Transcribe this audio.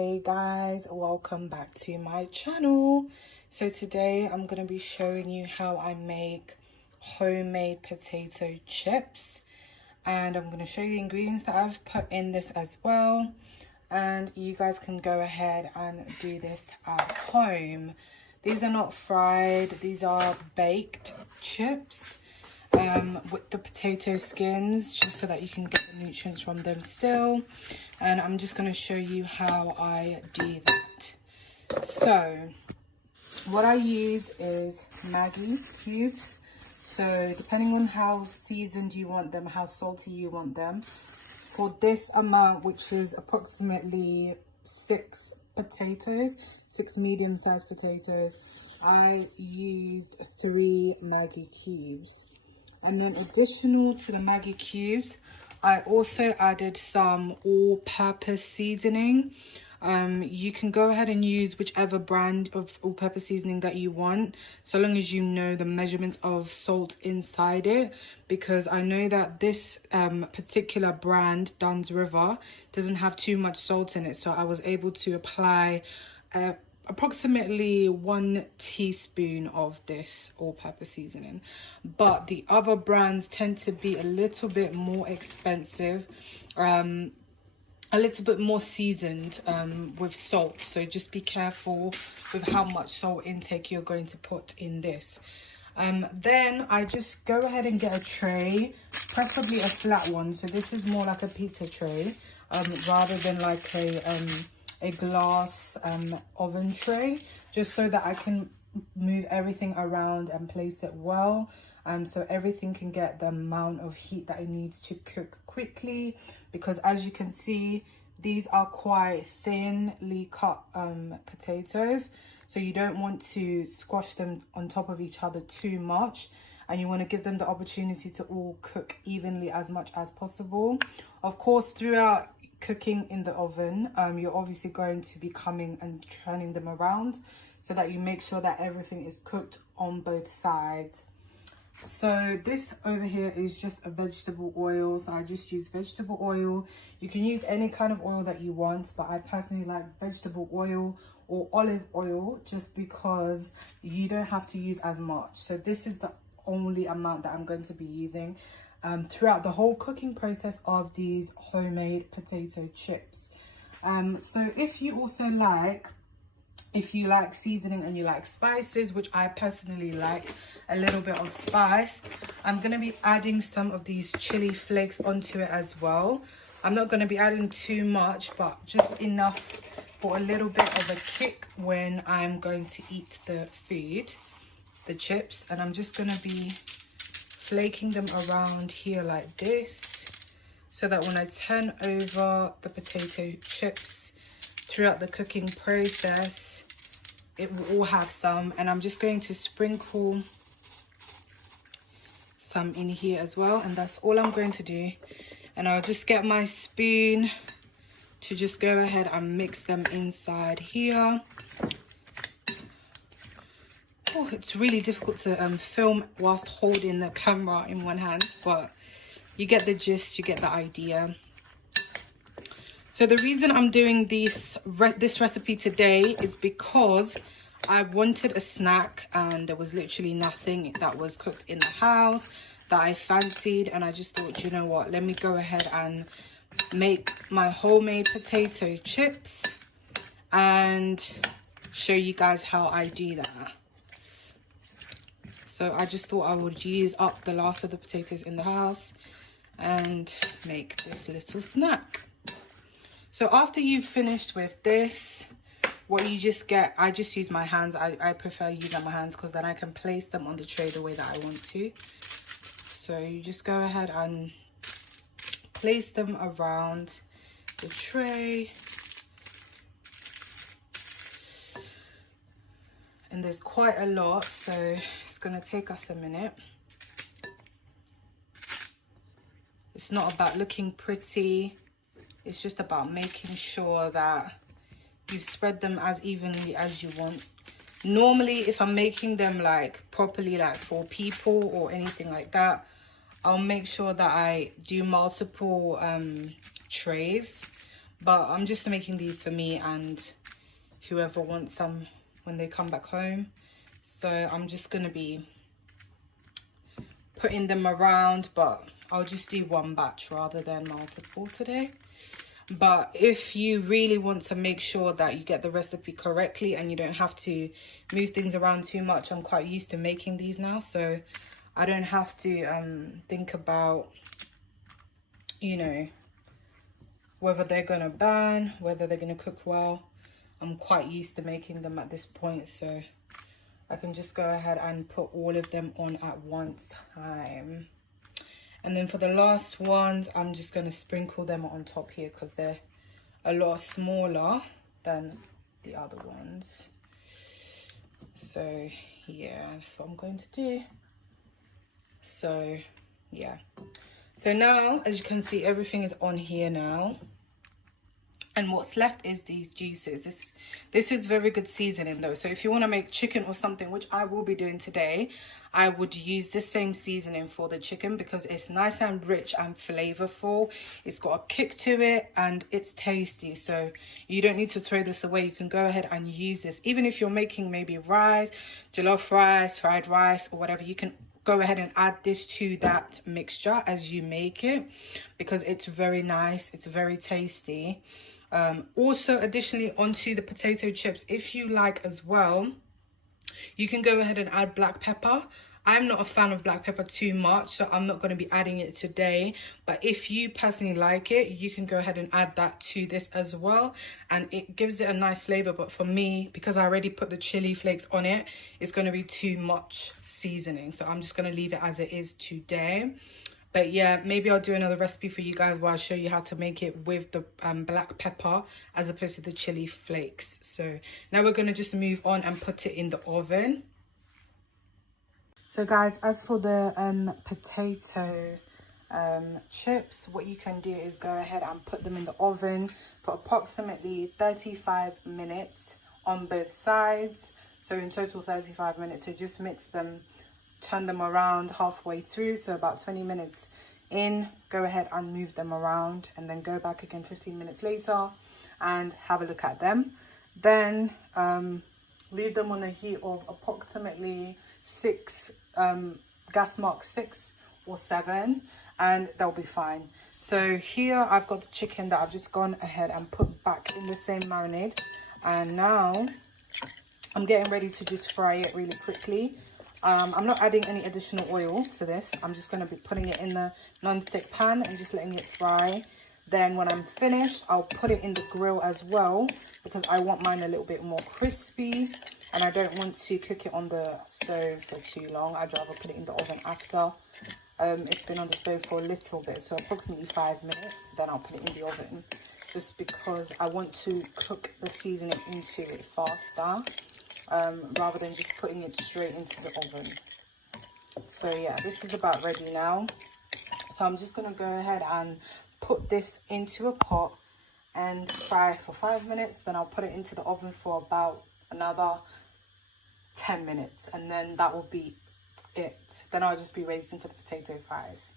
Hey guys, welcome back to my channel. So today I'm going to be showing you how I make homemade potato chips, and I'm going to show you the ingredients that I've put in this as well, and you guys can go ahead and do this at home. These are not fried, these are baked chips with the potato skins, just so that you can get the nutrients from them still. And I'm just going to show you how I do that. So what I use is Maggi cubes. So depending on how seasoned you want them, how salty you want them, for this amount, which is approximately 6 potatoes, 6 medium-sized potatoes, I used 3 Maggi cubes. And then additional to the Maggi cubes, I also added some all-purpose seasoning. You can go ahead and use whichever brand of all-purpose seasoning that you want, so long as you know the measurements of salt inside it, because I know that this particular brand, Dunn's River, doesn't have too much salt in it, so I was able to apply approximately 1 teaspoon of this all-purpose seasoning. But the other brands tend to be a little bit more expensive, a little bit more seasoned with salt, so just be careful with how much salt intake you're going to put in this. Then I just go ahead and get a tray, preferably a flat one, so this is more like a pizza tray rather than like a glass oven tray, just so that I can move everything around and place it well, so everything can get the amount of heat that it needs to cook quickly. Because as you can see, these are quite thinly cut potatoes, so you don't want to squash them on top of each other too much, and you want to give them the opportunity to all cook evenly as much as possible. Of course, throughout cooking in the oven, you're obviously going to be coming and turning them around so that you make sure that everything is cooked on both sides. So this over here is just a vegetable oil, so I just use vegetable oil. You can use any kind of oil that you want, but I personally like vegetable oil or olive oil, just because you don't have to use as much. So this is the only amount that I'm going to be using throughout the whole cooking process of these homemade potato chips. So if you like seasoning and you like spices, which I personally like a little bit of spice, I'm going to be adding some of these chili flakes onto it as well. I'm not going to be adding too much, but just enough for a little bit of a kick when I'm going to eat the food, the chips. And I'm just going to be flaking them around here like this, so that when I turn over the potato chips throughout the cooking process, it will all have some. And I'm just going to sprinkle some in here as well, and that's all I'm going to do. And I'll just get my spoon to just go ahead and mix them inside here. Oh, it's really difficult to film whilst holding the camera in one hand, but you get the gist, you get the idea. So the reason I'm doing this recipe today is because I wanted a snack, and there was literally nothing that was cooked in the house that I fancied, and I just thought, you know what, let me go ahead and make my homemade potato chips and show you guys how I do that. So I just thought I would use up the last of the potatoes in the house and make this little snack. So after you've finished with this, what you just get, I just use my hands. I prefer using my hands because then I can place them on the tray the way that I want to. So you just go ahead and place them around the tray. And there's quite a lot, so it's going to take us a minute. It's not about looking pretty, it's just about making sure that you've spread them as evenly as you want. Normally, if I'm making them like properly, like for people or anything like that, I'll make sure that I do multiple trays. but I'm just making these for me and whoever wants some when they come back home. So I'm just going to be putting them around, but I'll just do one batch rather than multiple today. But if you really want to make sure that you get the recipe correctly and you don't have to move things around too much, I'm quite used to making these now, so I don't have to think about, you know, whether they're gonna burn, whether they're gonna cook well. I'm quite used to making them at this point, so I can just go ahead and put all of them on at one time. And then for the last ones, I'm just going to sprinkle them on top here because they're a lot smaller than the other ones. So yeah, that's what I'm going to do. So yeah. So now, as you can see, everything is on here now. And what's left is these juices. This is very good seasoning though. So if you want to make chicken or something, which I will be doing today, I would use this same seasoning for the chicken because it's nice and rich and flavorful. It's got a kick to it and it's tasty. So you don't need to throw this away. You can go ahead and use this. Even if you're making maybe rice, jollof rice, fried rice or whatever, you can go ahead and add this to that mixture as you make it because it's very nice. It's very tasty. Also additionally onto the potato chips, if you like as well, you can go ahead and add black pepper. I'm not a fan of black pepper too much, so I'm not going to be adding it today, but if you personally like it, you can go ahead and add that to this as well, and it gives it a nice flavor. But for me, because I already put the chili flakes on it, it's going to be too much seasoning, so I'm just going to leave it as it is today. But yeah, maybe I'll do another recipe for you guys where I'll show you how to make it with the black pepper as opposed to the chili flakes. So now we're going to just move on and put it in the oven. So guys, as for the potato chips, what you can do is go ahead and put them in the oven for approximately 35 minutes on both sides. So in total 35 minutes. So just mix them, turn them around halfway through, so about 20 minutes in, go ahead and move them around, and then go back again 15 minutes later and have a look at them. Then leave them on a heat of approximately 6, gas mark 6 or 7, and they'll be fine. So here I've got the chicken that I've just gone ahead and put back in the same marinade, and now I'm getting ready to just fry it really quickly. I'm not adding any additional oil to this. I'm just going to be putting it in the non-stick pan and just letting it fry. Then when I'm finished, I'll put it in the grill as well because I want mine a little bit more crispy and I don't want to cook it on the stove for too long. I'd rather put it in the oven after it's been on the stove for a little bit, so approximately 5 minutes. Then I'll put it in the oven just because I want to cook the seasoning into it faster. Rather than just putting it straight into the oven. So yeah, this is about ready now. So I'm just going to go ahead and put this into a pot and fry for 5 minutes. Then I'll put it into the oven for about another 10 minutes and then that will be it. Then I'll just be waiting for the potato fries.